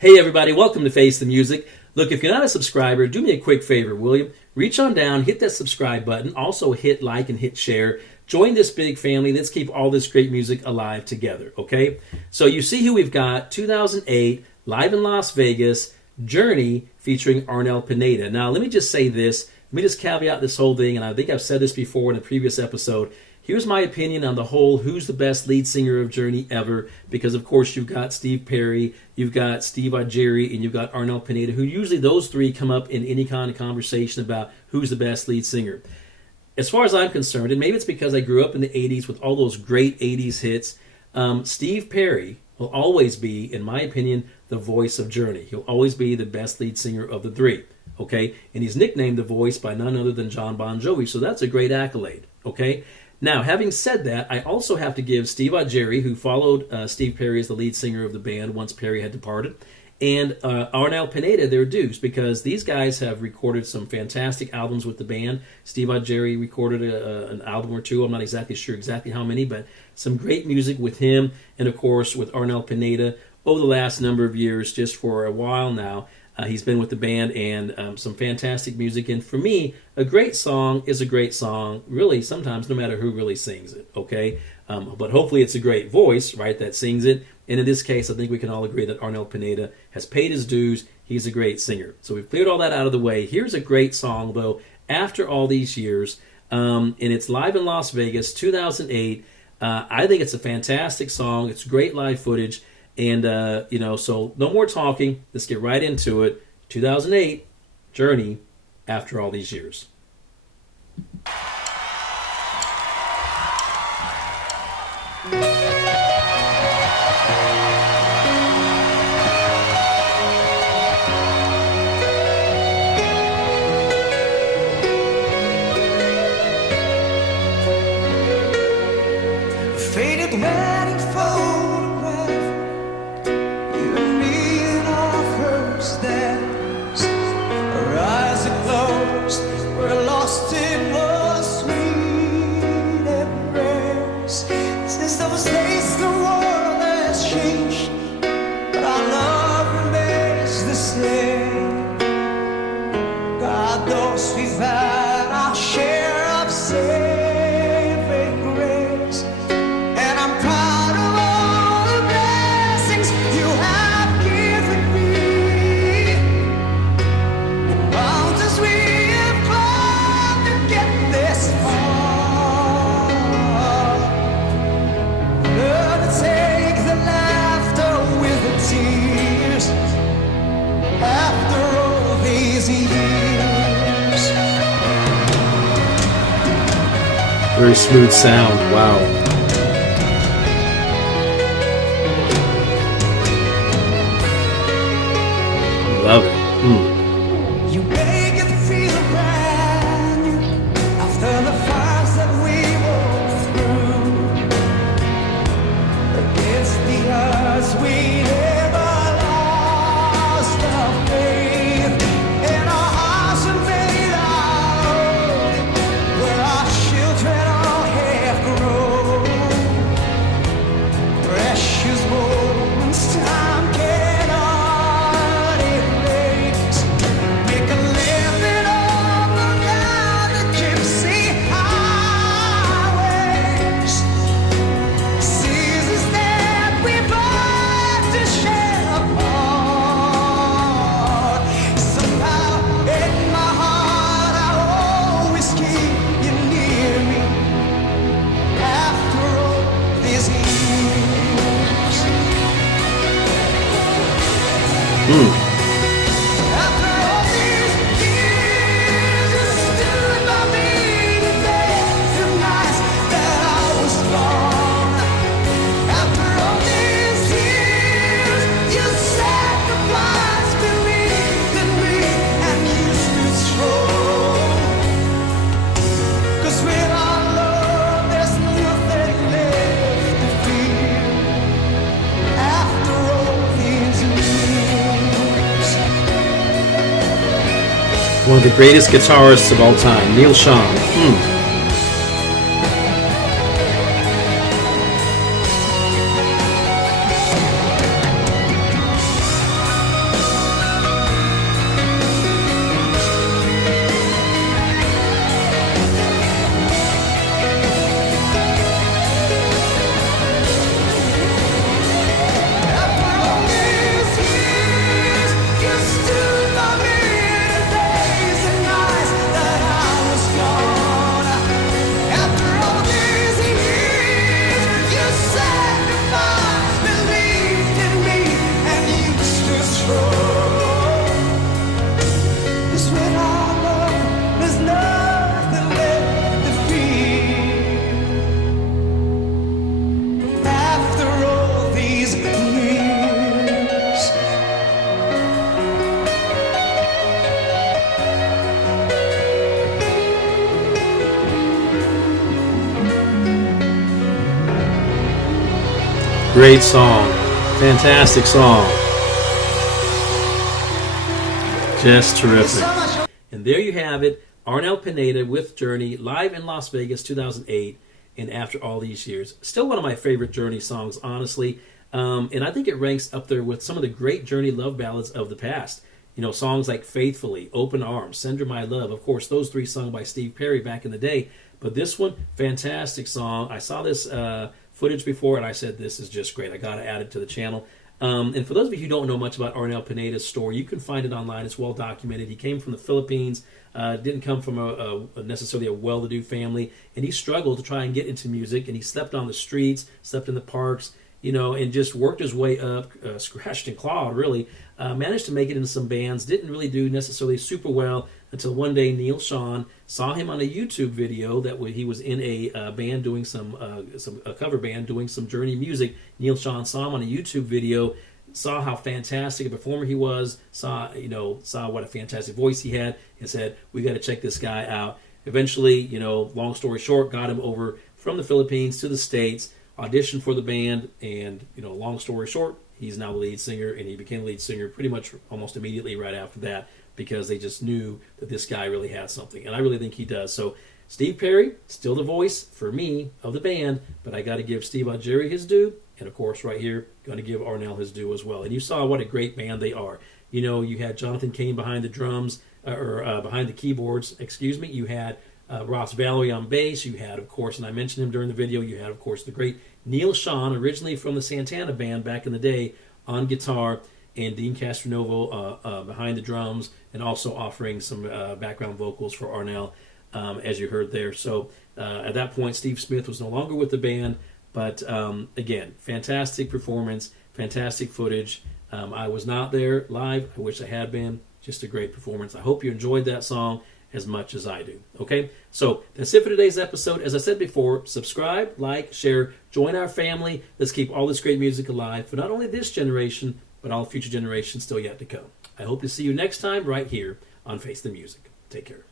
Hey everybody, welcome to Face the Music. Look, if you're not a subscriber, do me a quick favor, will you? Reach on down, hit that subscribe button, also hit like and hit share. Join this big family. Let's keep all this great music alive together, okay? So you see who we've got, 2008, live in Las Vegas, Journey featuring arnelpineda. Now, let me just say this. Let me just caveat this whole thing, and I think I've said this before in a previous episode. Here's my opinion on the whole who's the best lead singer of Journey ever, because of course you've got Steve Perry, you've got Steve Augeri, and you've got arnelpineda, who usually those three come up in any kind of conversation about who's the best lead singer. As far as I'm concerned, and maybe it's because I grew up in the 80s with all those great 80s hits, Steve Perry will always be, in my opinion, the voice of Journey. He'll always be the best lead singer of the three, okay? And he's nicknamed the voice by none other than John Bon Jovi, so that's a great accolade, okay? Now, having said that, I also have to give Steve Augeri, who followed Steve Perry as the lead singer of the band once Perry had departed, and arnelpineda their dues, because these guys have recorded some fantastic albums with the band. Steve Augeri recorded an album or two. I'm not exactly sure how many, but some great music with him, and of course with arnelpineda over the last number of years, just for a while now. He's been with the band, and some fantastic music. And for me, a great song is a great song, really, sometimes no matter who really sings it, okay? But hopefully it's a great voice, right, that sings it. And in this case, I think we can all agree that arnelpineda has paid his dues. He's a great singer. So we've cleared all that out of the way. Here's a great song, though, after all these years. And it's live in Las Vegas, 2008. I think it's a fantastic song. It's great live footage. And, so no more talking. Let's get right into it. 2008, Journey, after all these years. Faded wedding photograph, you and me in our first dance. Our eyes are closed, we're lost in one sweet embrace. Since those days the world has changed, but our love remains the same. God knows we've had our share of sin. Very smooth sound. Wow. Love it. You make it feel brand new after the fires that we walked through. Against the odds we never lost our faith, and our hearts are made out where our children all have grown. Precious moments time cannot erase. Make a living over down the gypsy highways. Seasons that we both to share apart. Somehow in my heart I always keep you near me after all these years. After all these years, you stood by me today, the nights that I was gone. After all these years, you sacrificed, believed in me, and you stood strong. 'Cause with our love, there's nothing left to fear. After all these years. One of the greatest guitarists of all time, Neil Schon. Great song. Fantastic song. Just terrific. And there you have it. Arnelpineda with Journey, live in Las Vegas, 2008. And after all these years, still one of my favorite Journey songs, honestly. And I think it ranks up there with some of the great Journey love ballads of the past. You know, songs like Faithfully, Open Arms, Send Her My Love. Of course, those three sung by Steve Perry back in the day. But this one, fantastic song. I saw this footage before, and I said, this is just great. I got to add it to the channel. And for those of you who don't know much about Arnelpineda's story, you can find it online. It's well documented. He came from the Philippines, didn't come from necessarily a well-to-do family, and he struggled to try and get into music, and he slept on the streets, slept in the parks, you know, and just worked his way up, scratched and clawed, really. Managed to make it into some bands, didn't really do necessarily super well until one day Neil Sean saw him on a YouTube video that he was in a band doing a cover band doing some Journey music. Neil Sean saw him on a YouTube video, saw how fantastic a performer he was, saw what a fantastic voice he had, and said, we got to check this guy out. Eventually, you know, long story short, got him over from the Philippines to the States, auditioned for the band, and, you know, long story short, he's now the lead singer, and he became the lead singer pretty much almost immediately right after that, because they just knew that this guy really had something, and I really think he does. So Steve Perry, still the voice for me of the band, but I got to give Steve Augeri his due, and of course right here, going to give Arnel his due as well. And you saw what a great band they are. You know, you had Jonathan Cain behind the drums, behind the keyboards, you had Ross Valerie on bass, you had, of course, and I mentioned him during the video, you had, of course, the great Neil Sean, originally from the Santana band back in the day, on guitar, and Dean Castronovo behind the drums, and also offering some background vocals for Arnel, as you heard there. So at that point, Steve Smith was no longer with the band, but again, fantastic performance, fantastic footage. I was not there live. I wish I had been. Just a great performance. I hope you enjoyed that song as much as I do. Okay, so that's it for today's episode. As I said before, subscribe, like, share, join our family. Let's keep all this great music alive for not only this generation, but all future generations still yet to come. I hope to see you next time right here on Face the Music. Take care.